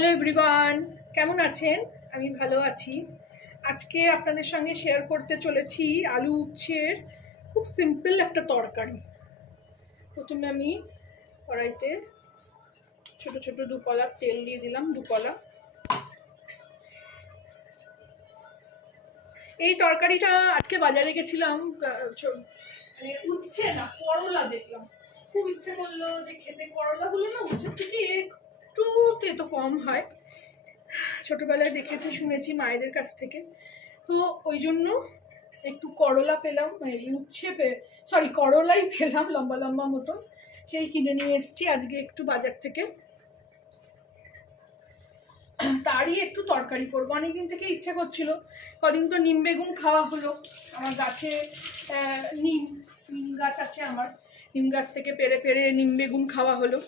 Hello everyone, কেমন আছেন? আমি ভালো আছি। আজকে আপনাদের সঙ্গে শেয়ার করতে চলেছি আলু উচ্ছের খুব সিম্পল একটা তরকারি। প্রথমে আমি কড়াইতে ছোট ছোট দুকলা তেল দিয়ে দিলাম, দুকলা। এই তরকারিটা আজকে বাজারে গেছিলাম, মানে উচ্ছে না করলা দেখলাম, খুব ইচ্ছে করলো যে খেতে। করলাগুলো না উচ্ছের থেকে একটু তেতো কম হয়, ছোটবেলায় দেখেছি শুনেছি মায়েদের কাছ থেকে। তো ওই জন্য একটু করলা পেলাম, করলাই পেলাম লম্বা লম্বা মতন, সেই কিনে নিয়ে এসেছি আজকে একটু বাজার থেকে। তারই একটু তরকারি করবো, অনেকদিন থেকে ইচ্ছে করছিল। কদিন তো নিম বেগুন খাওয়া হলো, আমার গাছে নিম গাছ আছে, আমার নিম গাছ থেকে পেড়ে পেড়ে নিম বেগুন খাওয়া হলো।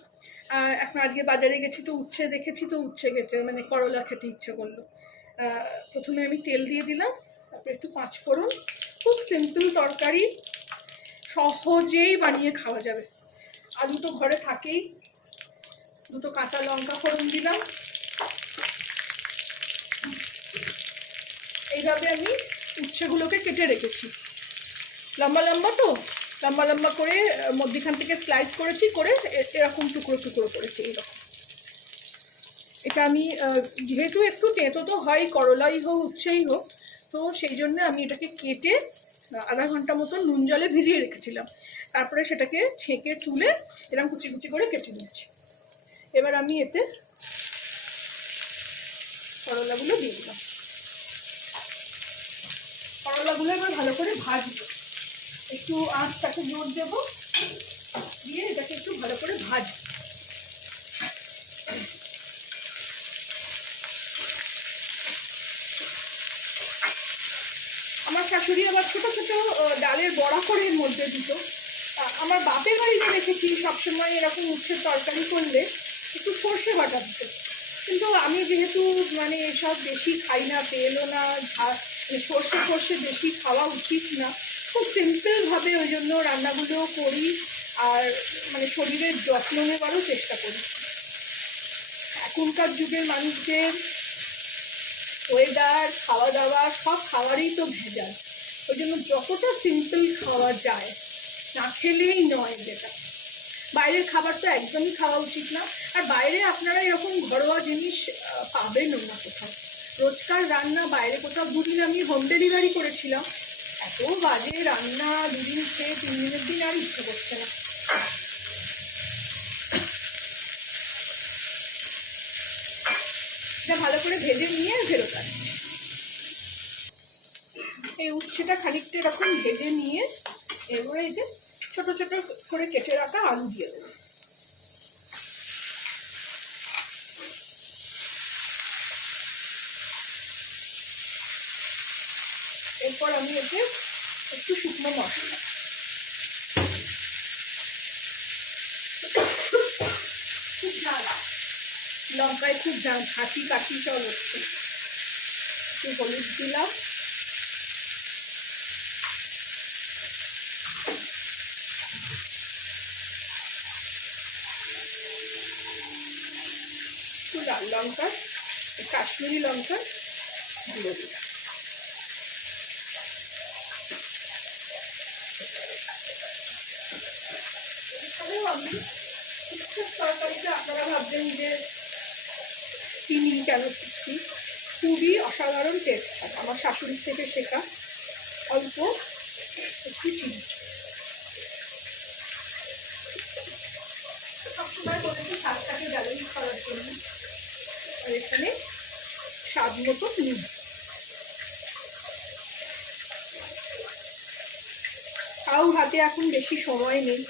এখন আজকে বাজারে গেছি তো উচ্ছে দেখেছি, তো উচ্ছে খেতে মানে করলা খেতে ইচ্ছে করলো। প্রথমে আমি তেল দিয়ে দিলাম, তারপরে একটু পাঁচফোড়ন। খুব সিম্পল তরকারি, সহজেই বানিয়ে খাওয়া যাবে। আলু তো ঘরে থাকেই। দুটো কাঁচা লঙ্কা ফোড়ন দিলাম। এইভাবে আমি উচ্ছেগুলোকে কেটে রেখেছি, লম্বা লম্বা তো, লম্বা লম্বা করে মধ্যখান থেকে স্লাইস করেছি, করে এরকম টুকরো টুকরো করেছি এইরকম। এটা আমি যেহেতু একটু তেঁতো তো হয়, করলাই হোক উচ্ছেই হোক, তো সেই জন্য আমি এটাকে কেটে আধা ঘন্টা মতো নুন জলে ভিজিয়ে রেখেছিলাম। তারপরে সেটাকে ছেঁকে তুলে এরকম কুচি কুচি করে কেটে নিয়েছি। এবার আমি এতে করলাগুলো দিয়ে দিলাম। করলাগুলো এবার ভালো করে ভাজবো, একটু আঁচটাকে জোর দেবো, দিয়ে এটাকে একটু ভালো করে ভাজবো। আমার শাশুড়ি আবার ছোটো ছোটো ডালের বড়া করে এর মধ্যে দিত। আমার বাপের বাড়িতে দেখেছি সবসময় এরকম উচ্ছের তরকারি করলে একটু সর্ষে বাটা দিত, কিন্তু আমি যেহেতু মানে এসব বেশি খাই না, তেলও না, সর্ষে সর্ষে বেশি খাওয়া উচিত না, খুব সিম্পলভাবে ওই জন্য রান্নাগুলো করি, আর মানে শরীরের যত্ন নেওয়ারও চেষ্টা করি। এখনকার যুগের মানুষদের ওয়েদার, খাওয়া দাওয়া, সব খাবারই তো ভেজাল। ওই জন্য যতটা সিম্পল খাওয়া যায়, না খেলেই নয়। যেটা বাইরের খাবার তো একদমই খাওয়া উচিত না। আর বাইরে আপনারা এরকম ঘরোয়া জিনিস পাবেনও না কোথাও। রোজকার রান্না বাইরে কোথাও, দুদিন আমি হোম ডেলিভারি করেছিলাম, এত বাজে রান্না, দুদিন খেয়ে 3 দিনের দিন আর ইচ্ছে করছে না। এটা ভালো করে ভেজে নিয়ে ফেরত আসছি। এই উচ্ছেটা খানিকটা এরকম ভেজে নিয়ে এবারে এই যে ছোট ছোট করে কেটে রাখা আলু দিয়ে দেবো। এরপর আমি এতে একটু শুকনো মশলা, খুব ঝাল, লঙ্কায় খুব ঝাল, হাঁচি কাশি সব হচ্ছে। একটু হলুদ দিলাম, একটু লাল লঙ্কা, কাশ্মীরি লঙ্কা গুঁড়ো দিলাম। এখানেও আমি উচ্ছের তরকারিটা, আপনারা ভাববেন যে চিনি কেন দিচ্ছি, খুবই অসাধারণ টেস্ট হয়, আমার শাশুড়ির থেকে শেখা। অল্প একটু চিনি, সবসময় বলেছি স্বাদটাকে ব্যালেন্স করার জন্য। আর এখানে স্বাদ মতো নুন। তাও হাতে এখন বেশি সময় নেই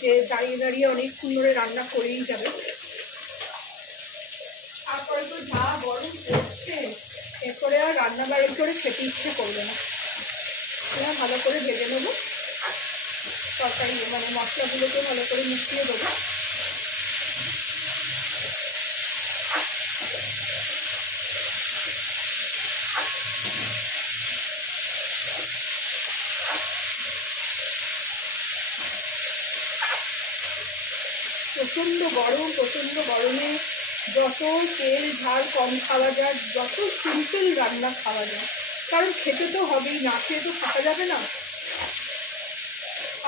যে দাঁড়িয়ে দাঁড়িয়ে অনেকক্ষণ ধরে রান্না করেই যাবে। তারপরে তো যা গরম পড়ছে, এরপরে আর রান্না বাড়ি করে খেতে ইচ্ছে করবে না। ভালো করে ভেজে নেবো তরকারি, মানে মশলাগুলোকে ভালো করে মিশিয়ে দেবো। প্রচণ্ড গরম, প্রচণ্ড গরমে যত তেল ঝাল কম খাওয়া যায়, যত সিম্পল রান্না খাওয়া যায়, কারণ খেতে তো হবেই, না খেয়ে তো থাকা যাবে না।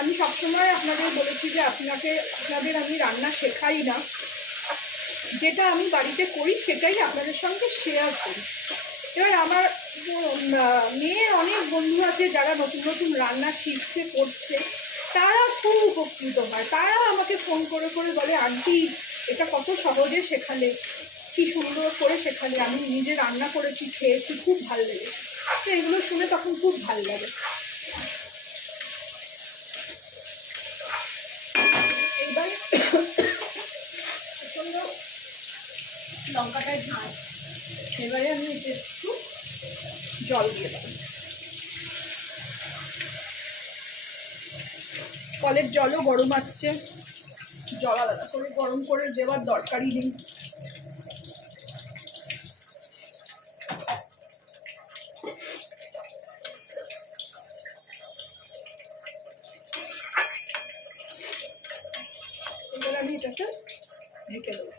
আমি সবসময় আপনাদের বলেছি যে আপনাদের আমি রান্না শেখাই না, যেটা আমি বাড়িতে করি সেটাই আপনাদের সঙ্গে শেয়ার করি। এবার আমার মেয়ে অনেক বন্ধু আছে যারা নতুন নতুন রান্না শিখছে, করছে, তারা খুব উপকৃত হয়। তারা আমাকে ফোন করে করে বলে, আন্টি এটা কত সহজে শেখালে, কি সুন্দর করে শেখালে, আমি নিজে রান্না করেছি, খেয়েছি, খুব ভালো লেগেছে। তো এগুলো শুনে তখন খুব ভালো লাগে। এইবার প্রচণ্ড লঙ্কাটায় ঝাল, এবারে আমি একটু জল দিয়ে দেবো। কলের জলও গরম আসছে, জল আলাদা করে গরম করে দেওয়ার দরকারই নেই। এবার আমি এটাকে ঢেকে দেবো।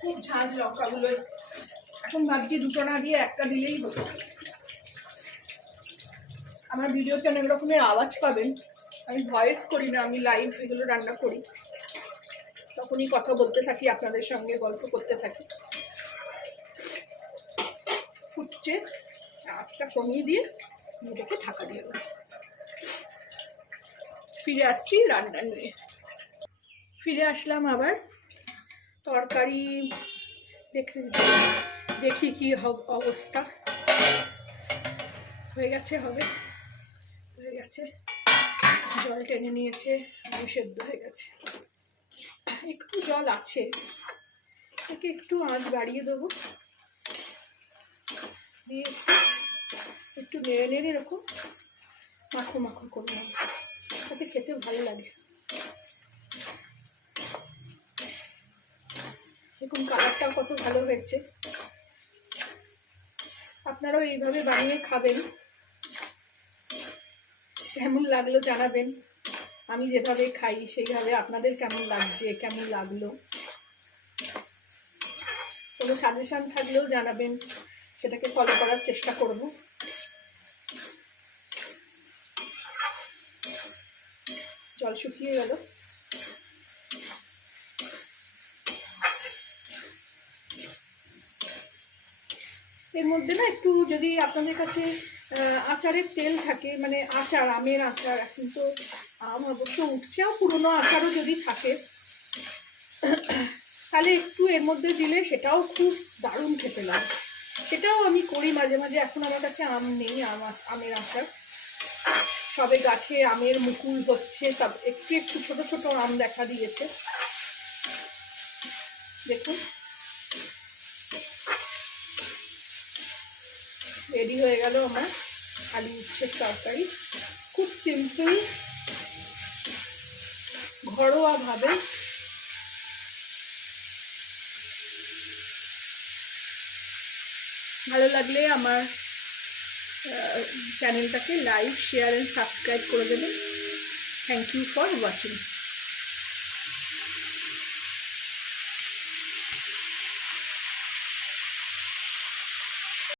খুব ঝাঁঝ লঙ্কাগুলো, এখন ভাবছি দুটো না দিয়ে একটা দিলেই হতো। আমার ভিডিওতে অনেক রকমের আওয়াজ পাবেন, আমি ভয়েস করি না, আমি লাইভ এগুলো রান্না করি, তখনই কথা বলতে থাকি, আপনাদের সঙ্গে গল্প করতে থাকি। ফুটছে, আঁচটা কমিয়ে দিয়ে এটাকে ঢাকা দিয়ে দেবো। ফিরে আসছি রান্না নিয়ে। ফিরে আসলাম আবার। তরকারি দেখি কি অবস্থা। হয়ে গেছে, হয়ে গেছে, জল টেনে নিয়েছে, আলু সেদ্ধ হয়ে গেছে। একটু জল আছে, একে একটু আঁচ বাড়িয়ে দেবো, দিয়ে একটু নেড়ে নেড়ে এরকম মাখো মাখো করে নেবো, তাতে খেতে ভালো লাগে। দেখুন কালারটাও কত ভালো হয়েছে। আপনারাও এইভাবে বানিয়ে খাবেন, কেমন লাগলো জানাবেন। আমি যেভাবে খাই সেইভাবে আপনাদের কেমন লাগছে, কেমন লাগলো, কোনো সাজেশন থাকলেও জানাবেন, সেটাকে ফলো করার চেষ্টা করব। জল শুকিয়ে গেল, এর মধ্যে না একটু যদি আপনাদের কাছে আচারের তেল থাকে, মানে আচার, আমের আচার, এখন তো আম অবশ্য উঠছে, পুরোনো আচারও যদি থাকে তাহলে একটু এর মধ্যে দিলে সেটাও খুব দারুণ খেতে লাগে। সেটাও আমি করি মাঝে মাঝে। এখন আমার কাছে আম নেই, আমের আচার, সবে গাছে আমের মুকুল হচ্ছে, সব একটু একটু ছোট ছোট আম দেখা দিয়েছে। দেখুন রেডি হয়ে গেল আমার আলু উচ্ছের তরকারি। খুব সিম্পল, ঘরোয়াভাবে। ভালো লাগলে আমার চ্যানেলটাকে লাইক, শেয়ার অ্যান্ড সাবস্ক্রাইব করে দেবেন। Thank you for watching.